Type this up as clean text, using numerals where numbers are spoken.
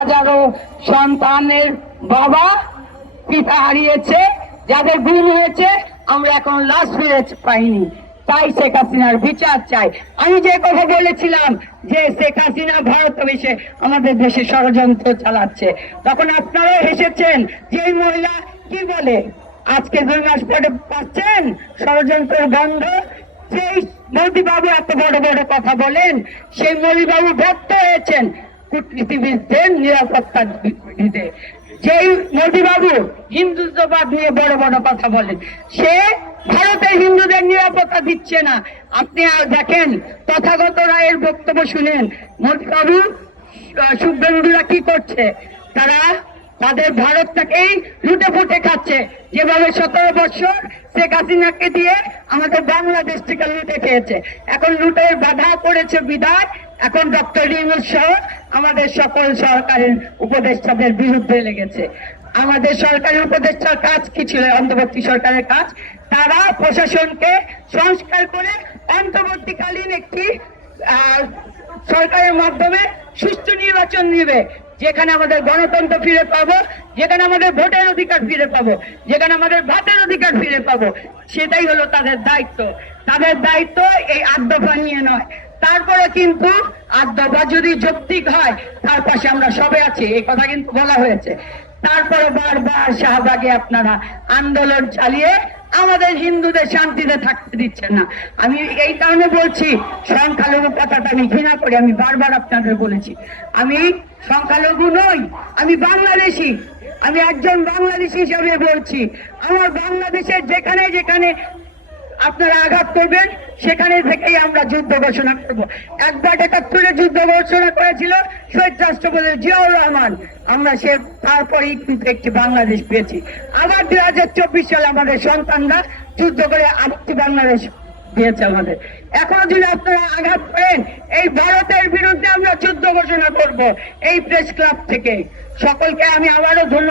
হাজারো সন্তানের বাবা পিতা হারিয়েছে, যাদের গুম হয়েছে, আমরা এখন লাশ ফিরে পাইনি। তাই শেখ হাসিনার বিচার চাই। আমি যে কথা বলেছিলাম যে শেখ হাসিনা ভারতবর্ষে আমাদের দেশে ষড়যন্ত্র চালাচ্ছে, তখন আপনারাও হেসেছেন যে এই মহিলা কি বলে। আজকে 2 মাস পরে পাচ্ছেন ষড়যন্ত্রের গন্ধ। সেই মোদিবাবু এত বড় বড় কথা বলেন, সেই মোদিবাবু ব্যর্থ হয়েছেন কূটনীতিবিদদের নিরাপত্তা দিতে। যেই মোদিবাবু হিন্দুত্ববাদ নিয়ে বড় বড় কথা বলেন, সে ভারতের হিন্দুদের নিরাপত্তা দিচ্ছে না। আপনি দেখেন তথাগত রায়ের বক্তব্য শুনেন, মোদিবাবু শুভেন্দুরা কি করছে, তারা তাদের ভারতটাকেই লুটে ফুটে খাচ্ছে। যেভাবে 17 বছর শেখ হাসিনাকে দিয়ে আমাদের বাংলাদেশটিকে লুটে খেয়েছে, এখন লুটের বাধা পড়েছে বিদায় এখন ডক্টর ইউনূস সহ আমাদের সকল সরকারের উপদেষ্টাদের বিরুদ্ধে লেগেছে। আমাদের সরকারের উপদেষ্টার কাজ কি ছিল? অন্তর্বর্তী সরকারের কাজ, তারা প্রশাসনকে সংস্কার করে অন্তর্বর্তীকালীন একটি সরকারের মাধ্যমে সুষ্ঠু নির্বাচন নিবে, যেখানে আমাদের গণতন্ত্র ফিরে পাবো, যেখানে আমাদের ভোটের অধিকার ফিরে পাবো, যেখানে আমাদের ভাতের অধিকার ফিরে পাবো। সেটাই হলো তাদের দায়িত্ব। তাদের দায়িত্ব এই 8 দফা নিয়ে নয়। তারপরে কিন্তু 8 দফা যদি যৌক্তিক হয়, তার পাশে আমরা সবে আছি, এই কথা কিন্তু বলা হয়েছে। তারপরে বারবার শাহবাগে আপনারা আন্দোলন চালিয়ে আমাদের হিন্দুদের শান্তিতে থাকতে দিচ্ছেন না। আমি এই কারণে বলছি, সংখ্যালঘু কথাটা আমি ঘৃণা করি। আমি বারবার আপনাদের বলেছি, আমি সংখ্যালঘু নই, আমি বাংলাদেশি। আমি একজন বাংলাদেশি হিসাবে বলছি, আমার বাংলাদেশের যেখানে যেখানে আপনারা আঘাত করবেন, সেখানে থেকেই আমরা যুদ্ধ ঘোষণা করব। একবার 71-এ যুদ্ধ ঘোষণা করেছিল শহীদ রাষ্ট্রপতি জিয়াউর রহমান, আমরা সে তারপরেই কিন্তু একটি বাংলাদেশ পেয়েছি। আবার 2024 সালে আমাদের সন্তানরা যুদ্ধ করে আরেকটি বাংলাদেশ দিয়েছে আমাদের। এখনো যদি আপনারা আঘাত করেন, এই ভারতের বিরুদ্ধে আমরা যুদ্ধ ঘোষণা করব এই প্রেস ক্লাব থেকে। সকলকে আমি আবারও ধন্যবাদ।